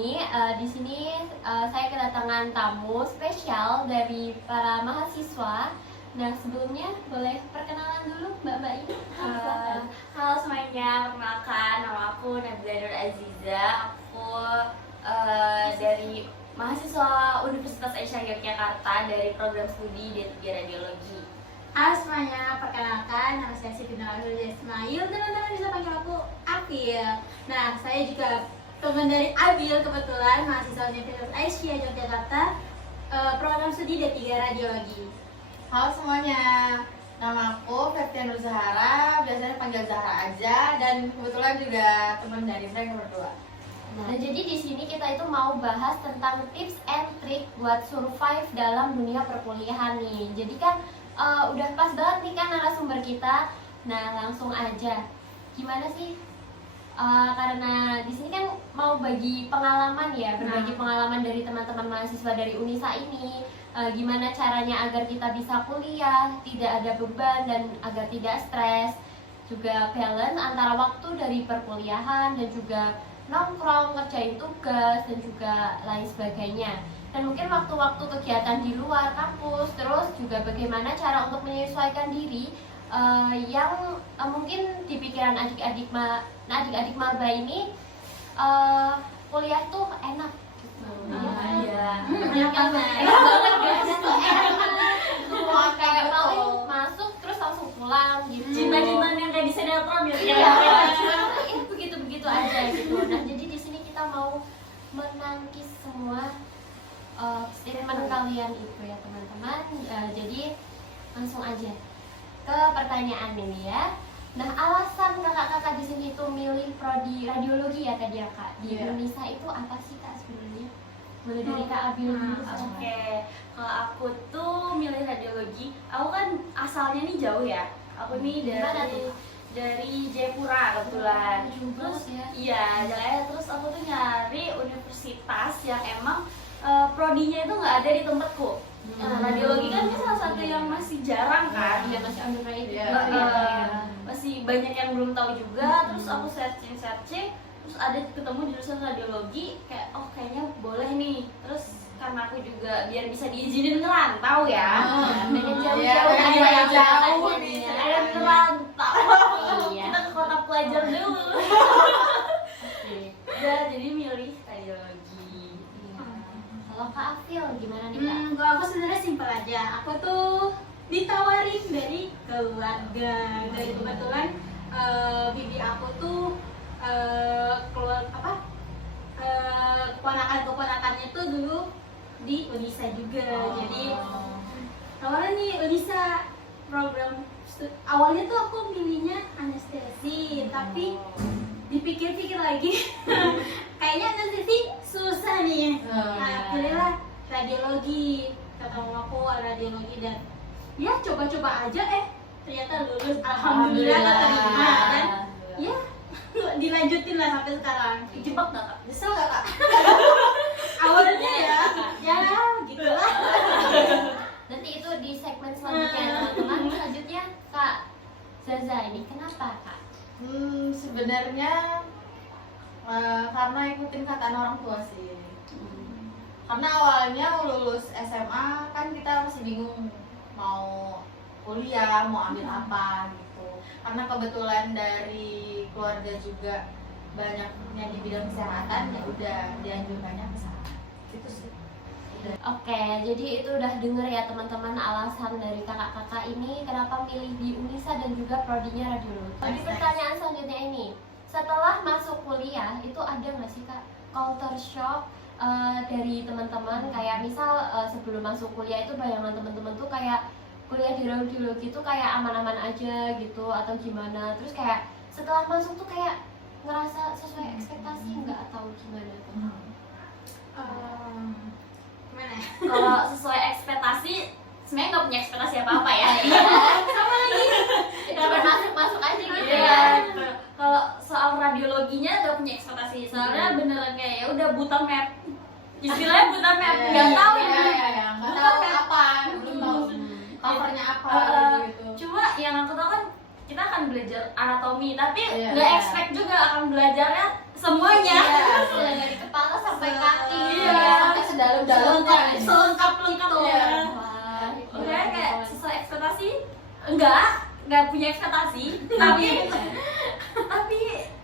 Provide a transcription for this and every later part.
ini. Di sini saya kedatangan tamu spesial dari para mahasiswa. Nah, sebelumnya boleh perkenalan dulu Mbak ini. Halo semuanya, perkenalkan nama aku Nabila Nur Aziza. Aku dari mahasiswa Universitas Aisyah Yogyakarta dari program studi D3 Radiologi. Halo semuanya, perkenalkan nama saya Siti Nurul Ismail. Teman-teman bisa panggil aku Abil. Nah, saya juga teman dari Abil, kebetulan mahasiswa Universitas Aisyah Yogyakarta, program studi D3 Radiologi. Halo semuanya, nama aku Septian Nur Zahara, biasanya panggil Zahra aja, dan kebetulan juga teman dari mereka berdua. Nah, jadi di sini kita itu mau bahas tentang tips and trick buat survive dalam dunia perkuliahan nih. Jadi kan udah pas banget nih kan narasumber kita. Nah, langsung aja. Gimana sih? Karena di sini kan mau bagi pengalaman ya, berbagi pengalaman dari teman-teman mahasiswa dari Unisa ini. Gimana caranya agar kita bisa kuliah, tidak ada beban dan agar tidak stres. Juga balance antara waktu dari perkuliahan dan juga nongkrong, ngerjain tugas dan juga lain sebagainya. Dan mungkin waktu-waktu kegiatan di luar kampus, terus juga bagaimana cara untuk menyesuaikan diri yang mungkin di pikiran adik-adik maba ini kuliah tuh enak gitu. Enak banget. Kayak paling masuk terus langsung pulang gitu. Cinta-cintaan yang kayak di sinetron gitu ya. Begitu aja gitu. Nah, jadi di sini kita mau menangkis semua statement kalian itu ya teman-teman. Jadi langsung aja ke pertanyaan ini ya. Nah, alasan kakak-kakak di sini tuh milih prodi radiologi ya tadi ya kak di Unisa itu apa sih kak sebenarnya? Boleh dari kak Abil dulu. Oke, kalau aku tuh milih radiologi, aku kan asalnya nih jauh ya. Aku nih dari Jayapura kebetulan. Terus terus aku tuh nyari universitas yang emang prodinya itu nggak ada di tempatku. Radiologi kan salah satu yang masih jarang kan, Masih underrated. masih banyak yang belum tahu juga. Terus aku searching, terus ada ketemu jurusan radiologi, kayak kayaknya boleh nih. Terus karena aku juga biar bisa diizinin ngerantau ya, pengen jauh-jauh ada ngerantau, kita ke kota pelajar dulu. Ya jadi milih radiologi. Kalau Kak Afil gimana nih Kak? Kalau aku sebenarnya simpel aja. Aku tuh ditawarin dari keluarga. Dari kebetulan bibi aku tuh keponakannya tuh dulu di Unisa juga. Jadi tawaran nih Unisa program awalnya tuh aku milihnya anestesi, tapi dipikir-pikir lagi kayaknya anestesi susah nih. Akhirnya radiologi, kata mamaku radiologi, dan ya coba-coba aja ternyata lulus, alhamdulillah keterima, dan ya dilanjutin lah sampai sekarang. Jebak nggak kak? Nyesel gak kak? Awalnya ya gitulah. Nanti itu di segmen selanjutnya teman-teman. Selanjutnya Kak Zaza ini kenapa Kak? Sebenarnya karena ikutin kata orang tua sih. Karena awalnya lulus SMA kan kita masih bingung mau kuliah, mau ambil apa gitu. Karena kebetulan dari keluarga juga banyaknya di bidang kesehatan, ya udah dianjurkannya ke sana. Gitu sih. Oke, jadi itu udah denger ya teman-teman alasan dari kakak-kakak ini kenapa milih di Unisa dan juga prodinya radiologi. Jadi pertanyaan selanjutnya ini, setelah masuk kuliah itu ada nggak sih Kak culture shock dari teman-teman? Kayak misal sebelum masuk kuliah itu bayangan teman-teman tuh kayak kuliah di radiologi itu kayak aman-aman aja gitu atau gimana? Terus kayak setelah masuk tuh kayak ngerasa sesuai ekspektasi nggak atau gimana tuh? Gimana? Kalau sesuai ekspektasi, sebenarnya nggak punya ekspektasi apa-apa ya. Sama lagi, cuma masuk aja gitu Iya. ya. Kalau soal radiologinya nggak punya ekspektasi, soalnya beneran kayak ya udah buta map. Istilahnya buta map, nggak tahu ya. Nggak tahu apa, belum tahu covernya apa gitu. Cuma yang aku tahu kan kita akan belajar anatomi, tapi Iya. nggak expect juga akan belajarnya semuanya. Dari kepala sampai sampai kaki, Iya. sampai sedalam-dalamnya. Selengkap-lengkapnya. Wah, Oke, kayak sesuai ekspektasi? Enggak punya ekspektasi, tapi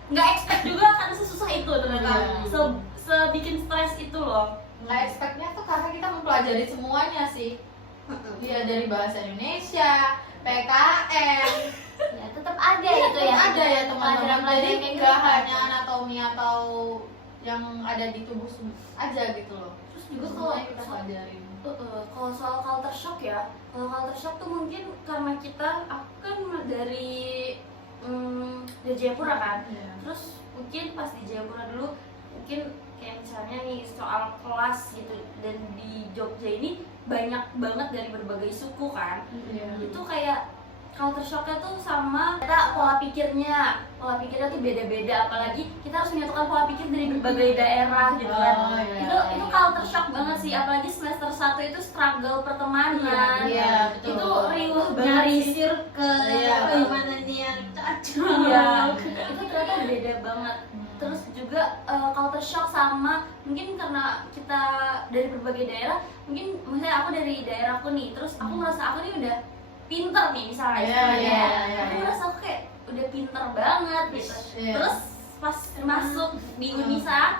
nggak expect juga kan sesusah itu ternyata. Iya. Sebikin stres itu loh. Nggak expect-nya tuh karena kita mempelajari semuanya sih. Dia dari bahasa Indonesia, PKN, ya tetap ada iya, itu ya. ada ya teman-teman. Pelajaran-pelajaran Jadi kayak nggak gitu. hanya anatomi atau yang ada di tubuh aja gitu loh. Terus juga Semua kalau yang kita pelajarin. kalau soal culture shock ya, kalau culture shock tuh mungkin karena aku kan dari Jayapura kan, Iya. terus mungkin pas di Jayapura dulu mungkin kayak misalnya nih soal kelas gitu, dan di Jogja ini banyak banget dari berbagai suku kan, Iya. itu kayak culture shocknya tuh sama kita pola pikirnya tuh beda-beda, apalagi kita harus menyatukan pola pikir dari berbagai daerah gitu kan. Oh, iya. Itu culture shock banget sih, apalagi semester 1 itu struggle pertemanan. Iya, betul. Itu riuh banget Nyari sih. circle, Iya. gimana nih yang cocok. Iya, itu ternyata beda banget. Terus juga culture shock sama mungkin karena kita dari berbagai daerah, mungkin misalnya aku dari daerahku nih, terus aku merasa aku nih udah pinter nih misalnya, Iya, iya, iya, aku iya. merasa aku kayak udah pinter banget gitu. Iya. Terus pas masuk di Unisa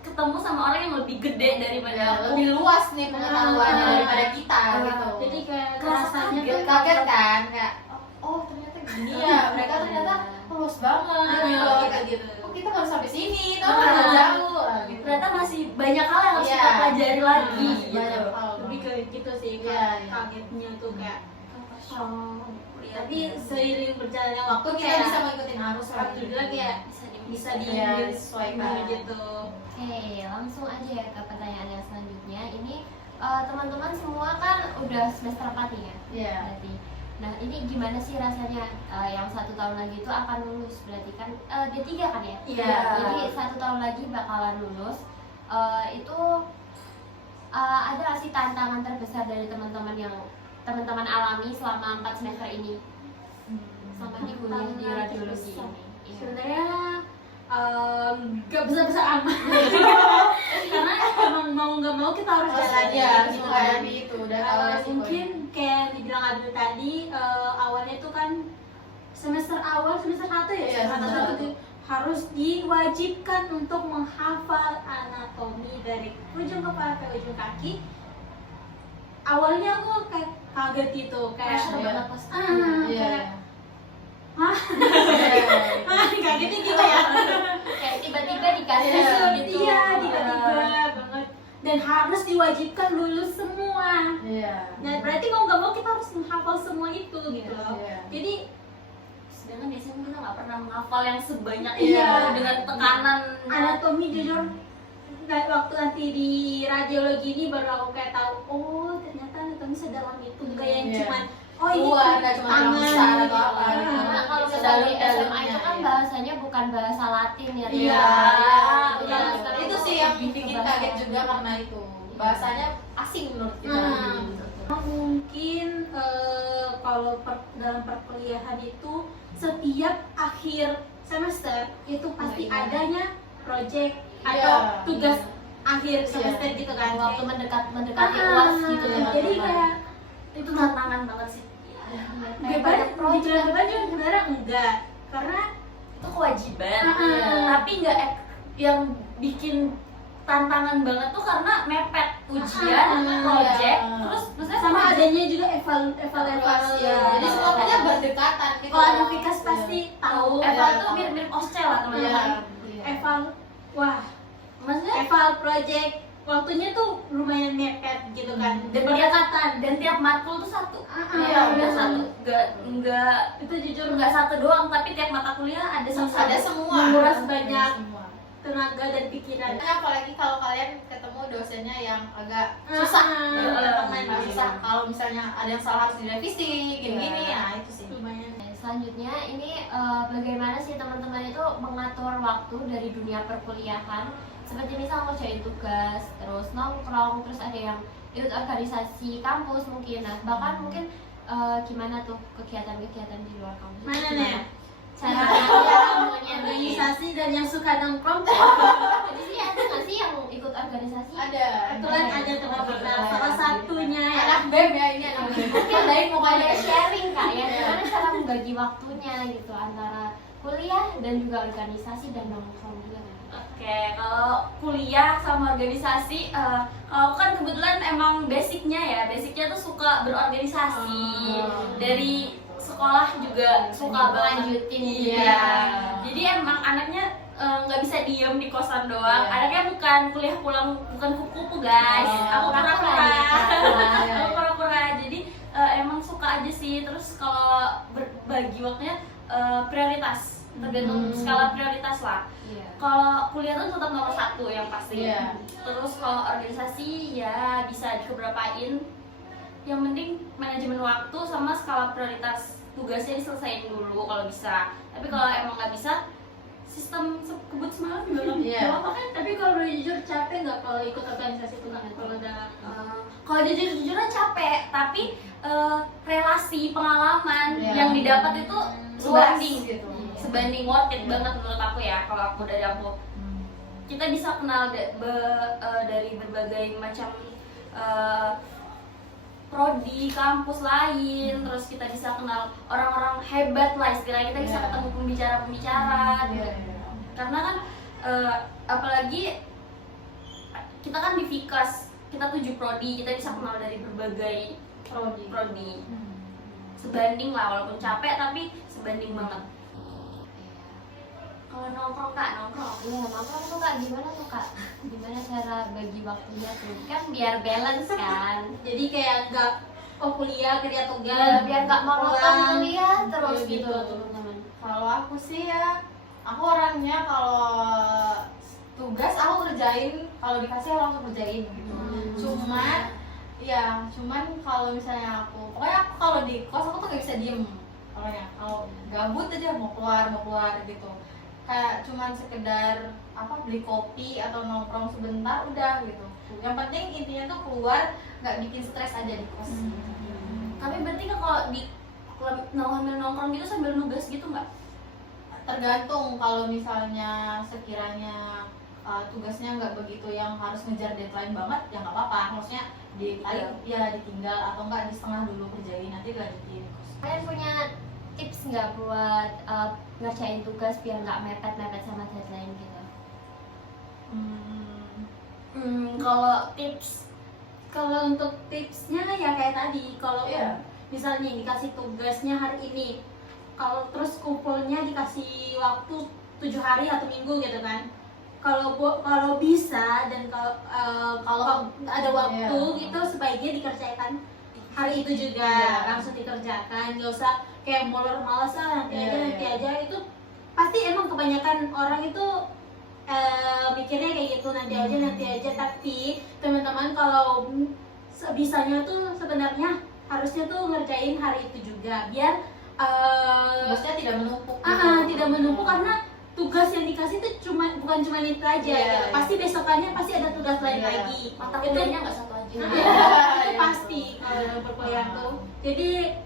ketemu sama orang yang lebih gede daripada Ya, aku, lebih luas nih pengetahuannya Ah. daripada kita gitu. Jadi kayak Kerasa rasanya kaget. tuh Kaget kan kayak oh ternyata gini ya, mereka ternyata luas banget gitu. gitu. Oh, kita baru sampai sini tuh, Ah. udah jauh gitu. ternyata masih banyak hal yang harus Iya. kita pelajari lagi Masih gitu. banyak hal. Lebih ke gitu sih, Iya, kayak iya. kagetnya tuh kayak. Tapi Tapi seiring berjalannya waktu Waktu kita kayak bisa ngikutin arus lah. alhamdulillah kayak bisa Iya, disesuaikan disesuaikan. gitu. Oke, langsung aja ya ke pertanyaan yang selanjutnya. Ini teman-teman semua kan udah semester 4 nih ya? Iya. Berarti. Nah, ini gimana sih rasanya yang 1 tahun lagi itu akan lulus? Berarti kan D3 kan ya? Iya. Jadi 1 tahun lagi bakalan lulus. Itu ada nggak sih tantangan terbesar dari teman-teman yang teman-teman alami selama 4 semester ini? Sama di kuliah di Tantangan radiologi terbesar. ini. Iya. Sebenarnya gak besar-besar amat karena emang mau nggak mau kita harus jalan Ya, harus gitu kan. menghadapi itu udah tahu resikonya. Mungkin kayak dibilang Adil tadi awalnya itu kan semester 1 ya, Iya, semester semester 1 tuh harus diwajibkan untuk menghafal anatomi dari ujung kepala ke ujung kaki. Awalnya aku kayak kaget gitu, kayak Pressure Iya. banget pasti. Iya. hah? Kagetnya gitu ya. Kayak tiba-tiba dikasih Iya. gitu. Iya, tiba-tiba banget. Dan harus diwajibkan lulus semua. Iya. Nah, berarti mau nggak mau kita harus menghafal semua itu gitu loh. Iya. Jadi Sedangkan biasanya kita nggak pernah menghafal yang sebanyak Iya. itu dengan tekanan. anatomi jujur kayak waktu nanti di radiologi ini baru aku kayak tahu, oh ternyata anatomi sedalam itu, gak yang Iya. cuman oh ini Luar, nggak cuma tangan besar atau gitu. apa. Karena kalau Bisa misalnya di dalam- SMA itu kan iya. bahasanya bukan bahasa Latin ya. Iya, Iya. iya. Sekarang Itu sih yang lebih ke bikin bahasa. kaget juga karena itu bahasanya asing menurut kita. Mungkin kalau dalam perkuliahan itu setiap akhir semester itu pasti Iya. adanya project Iya. atau tugas akhir Iya. semester gitu kan. Waktu mendekati Ah, UAS gitu ya. jadi teman-teman. kayak Itu tantangan banget sih. gak banyak project sebenarnya enggak, karena Itu kewajiban. Ah. Tapi nggak yang bikin tantangan banget tuh karena mepet ujian, Ah. project, Iya. terus maksudnya sama adanya juga Evaluasi ya. ya. Jadi semuanya berdekatan gitu. Kalau anak Fikas pasti tahu eval Iya. tuh mirip-mirip oscel lah teman-teman. Iya. eval, wah Maksudnya eval project waktunya tuh lumayan mepet gitu kan. dan tiap matkul tuh satu. Iya, udah betul. satu. Nggak Itu jujur nggak satu doang, tapi tiap mata kuliah ada satu. Ada semua. Menguras Ada banyak semua. tenaga dan pikiran. Apalagi kalau kalian ketemu dosennya yang agak susah, susah. Kalau misalnya ada yang salah harus direvisi, gini-gini ya itu sih. Lumayan. Selanjutnya ini bagaimana sih teman-teman itu mengatur waktu dari dunia perkuliahan, seperti misal ngerjain tugas, terus nongkrong, terus ada yang ikut organisasi kampus mungkin, nah bahkan mungkin gimana tuh kegiatan-kegiatan di luar kampus? Mana Gimana? nih? Caranya semuanya nih. Organisasi dan yang suka nongkrong. Jadi sih ada nggak sih yang ikut organisasi? Ada. Kebetulan ada teman-teman salah satunya ya. Anak BEM ya, ini anak BEM. Mungkin lain mau Ada ngomong sharing kak ya, gimana cara membagi waktunya gitu antara kuliah dan juga organisasi dan nongkrong juga kan? Oke, kalau kuliah sama organisasi, kalau aku kan kebetulan emang basicnya tuh suka berorganisasi. Dari sekolah juga suka banget. Lanjutin Iya. Jadi emang anaknya nggak bisa diem di kosan doang. Anaknya bukan kuliah pulang, bukan kupu-kupu guys. Aku pura-pura. Aku pura-pura. Jadi emang suka aja sih. Terus kalau berbagi waktunya prioritas, tergantung skala prioritas lah. Kalau kuliah tuh tetap nomor 1 yang pasti. Terus kalau organisasi ya bisa dikeberapaan. Yang penting manajemen waktu sama skala prioritas, tugasnya diselesain dulu kalau bisa. Tapi kalau emang nggak bisa, sistem kebut semalam juga nggak apa-apa kan. Tapi kalau boleh jujur capek nggak kalau ikut organisasi itu nggak? Kalau udah Kalau jujur-jujuran capek, tapi relasi pengalaman yang didapat itu sebanding gitu. sebanding worth it banget menurut aku ya. Kalau aku dari aku, kita bisa kenal dari berbagai macam prodi kampus lain, terus kita bisa kenal orang-orang hebat lah istilahnya, kita bisa ketemu pembicara-pembicara. Karena kan apalagi kita kan di Fikas, kita 7 prodi, kita bisa kenal dari berbagai prodi. Sebanding lah, walaupun capek tapi sebanding banget. Kalau nongkrong kak, Iya, nongkrong tuh kak gimana tuh kak? Gimana cara bagi waktunya tuh? Kan biar balance kan. jadi kayak nggak kuliah kerja tugas Ya, biar nggak monoton pulang. kuliah terus Iya, gitu gitu. teman-teman. Kalau aku sih ya, aku orangnya kalau tugas aku kerjain, kalau dikasih aku langsung kerjain gitu. Cuman kalau misalnya pokoknya aku kalau di kos aku tuh gak bisa diem. Kalau gabut aja mau keluar gitu. Kayak cuman sekedar beli kopi atau nongkrong sebentar udah gitu. Yang penting intinya tuh keluar, nggak bikin stres aja di kos. tapi berarti kan kalau di sambil nongkrong gitu sambil nugas gitu nggak? Tergantung, kalau misalnya sekiranya tugasnya nggak begitu yang harus ngejar deadline banget ya nggak apa-apa, maksudnya ditinggal atau enggak di setengah dulu kerjain, nanti dilanjutin. Kalian punya tips nggak buat ngerjain tugas biar nggak mepet-mepet sama deadline gitu? Kalau untuk tipsnya ya kayak tadi, kalau misalnya dikasih tugasnya hari ini, kalau terus kumpulnya dikasih waktu 7 hari atau minggu gitu kan. Kalau bisa dan kalau ada waktu gitu sebaiknya dikerjakan hari itu juga, langsung dikerjakan, nggak usah kayak molor-malas nanti aja. Itu pasti emang kebanyakan orang itu mikirnya kayak gitu, nanti aja. Tapi teman-teman kalau sebisanya tuh sebenarnya harusnya tuh ngerjain hari itu juga, biar Tugasnya tidak menumpuk. tidak menumpuk, karena tugas yang dikasih tuh bukan cuma itu aja gitu. Pasti besokannya pasti ada tugas lain lagi. Mata Itu- kuliahnya nggak satu aja. itu pasti kalau berkuliah tuh. Jadi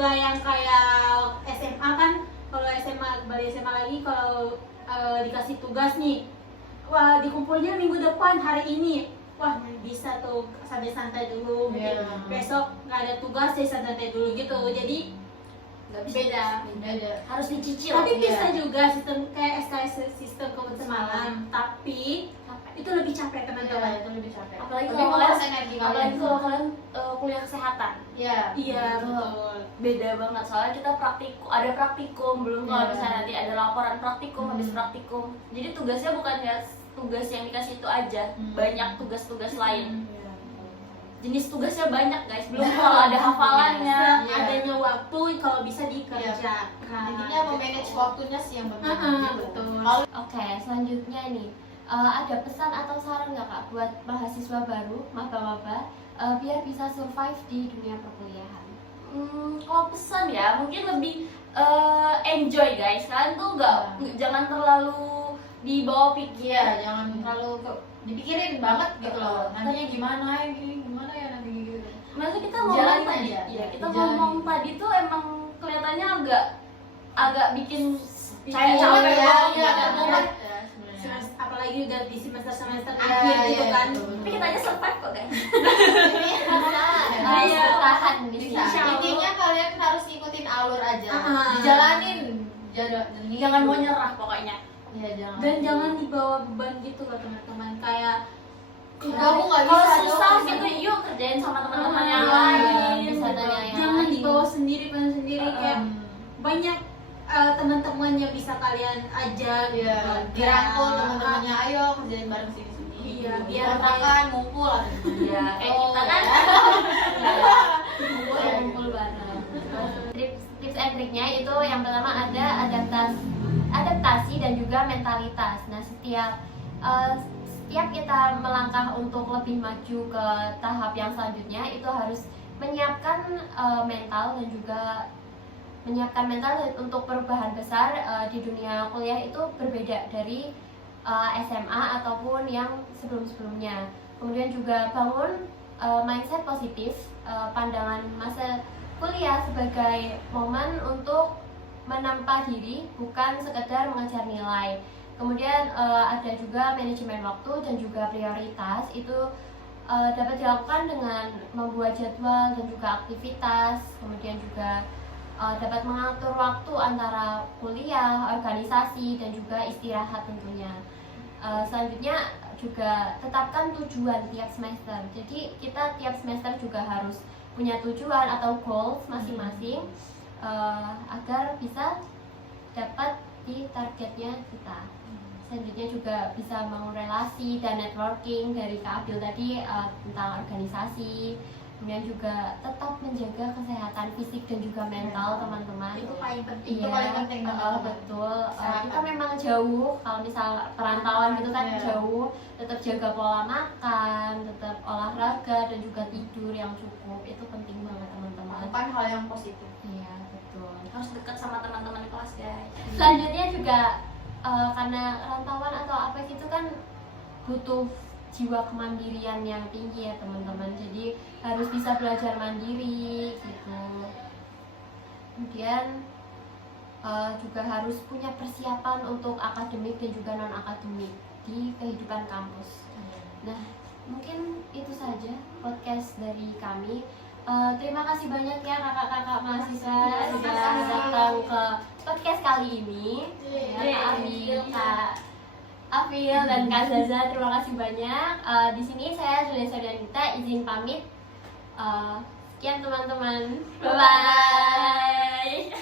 nggak yang kayak SMA kan. Kalau balik SMA lagi, kalau dikasih tugas nih, wah dikumpulnya minggu depan hari ini, wah bisa tuh sambil santai dulu. Mungkin besok nggak ada tugas, saya santai dulu gitu. Jadi Nggak bisa. beda. Harus dicicil. Tapi bisa juga sistem kayak SKS, sistem kebut semalam, tapi itu lebih capek teman-teman. Itu lebih capek. Apalagi Lebih kalau menguras kalian- energi apalagi kalian. kalau kalian kuliah kesehatan. Iya betul. Beda banget, soalnya kita ada praktikum, belum kalau misalnya nanti ada laporan praktikum, habis praktikum. Jadi tugasnya bukan ya tugas yang dikasih itu aja, banyak tugas-tugas lain. Jenis tugasnya banyak guys, belum kalau ada hafalannya. Adanya waktu kalau bisa dikerjakan. Intinya memanage waktunya sih yang penting. Betul. Oke, selanjutnya nih ada pesan atau saran nggak kak buat mahasiswa baru, maba-maba biar bisa survive di dunia perkuliahan? Kalau pesan ya mungkin lebih enjoy guys. Kalian tuh jangan terlalu dibawa pikir. Jangan terlalu dipikirin banget gitu loh. Nantinya gimana ya nanti gitu. Maksudnya kita ngomong Jalanin tadi, aja. ya kita Jalanin. ngomong tadi tuh emang kelihatannya agak bikin Capek ya, banget. agak mumet. Terus apalagi juga di semester-semester Ah, akhir gitu iya, kan. betul. Tapi kita aja survive kok guys. Harus bertahan Bisa. bisa. Insya Allah. Intinya kalian harus ngikutin alur aja. Ah. Dijalanin. Jangan mau nyerah pokoknya. Ya, jangan. Dan jangan dibawa beban gitu loh teman-teman, kayak Enggak, aku nggak Kalau bisa. susah dong. gitu, yuk kerjain sama teman-teman yang Ah, lain. bisa gitu. tanya yang jangan lain. dibawa sendiri sendiri kayak Hmm. banyak teman-teman yang bisa kalian ajak gitu Iya, kan. dirangkul teman-temannya, ayo kerjain bareng sini-sini. Iya, biar kontrakan ngumpul. Iya, kayak kita kan. Kumpul bareng. Tips and triknya itu yang pertama ada adaptasi dan juga mentalitas. Nah, setiap kita melangkah untuk lebih maju ke tahap yang selanjutnya itu harus menyiapkan mental dan juga menyiapkan mental untuk perubahan besar di dunia kuliah itu berbeda dari SMA ataupun yang sebelum-sebelumnya. Kemudian juga bangun mindset positif, pandangan masa kuliah sebagai momen untuk menampa diri, bukan sekedar mengejar nilai. Kemudian ada juga manajemen waktu dan juga prioritas itu dapat dilakukan dengan membuat jadwal dan juga aktivitas. Kemudian juga dapat mengatur waktu antara kuliah, organisasi, dan juga istirahat tentunya. Selanjutnya juga tetapkan tujuan tiap semester. Jadi kita tiap semester juga harus punya tujuan atau goals masing-masing agar bisa dapat di targetnya kita. Selanjutnya juga bisa membangun relasi dan networking dari Kak Abil tadi tentang organisasi. Kemudian juga tetap menjaga kesehatan fisik dan juga mental teman-teman. itu paling penting. Itu paling penting banget. Betul. Kesehatan. Kita memang jauh kalau misal perantauan gitu kan Iya. jauh, tetap jaga pola makan, tetap olahraga dan juga tidur yang cukup. Itu penting banget teman-teman. Lakukan hal yang positif. Iya, betul. Harus dekat sama teman-teman kelas guys. Selanjutnya juga karena rantauan atau apa gitu kan butuh jiwa kemandirian yang tinggi ya teman-teman. Jadi harus bisa belajar mandiri gitu. Kemudian juga harus punya persiapan untuk akademik dan juga non akademik di kehidupan kampus. Nah, mungkin itu saja podcast dari kami. Terima kasih banyak ya kakak-kakak mahasiswa sudah datang ke podcast kali ini. Ya, Kak Abi, Kak Afil dan Kak Zaza, terima kasih banyak. Di sini saya Julia Sardanita izin pamit. Sekian teman-teman. Bye bye.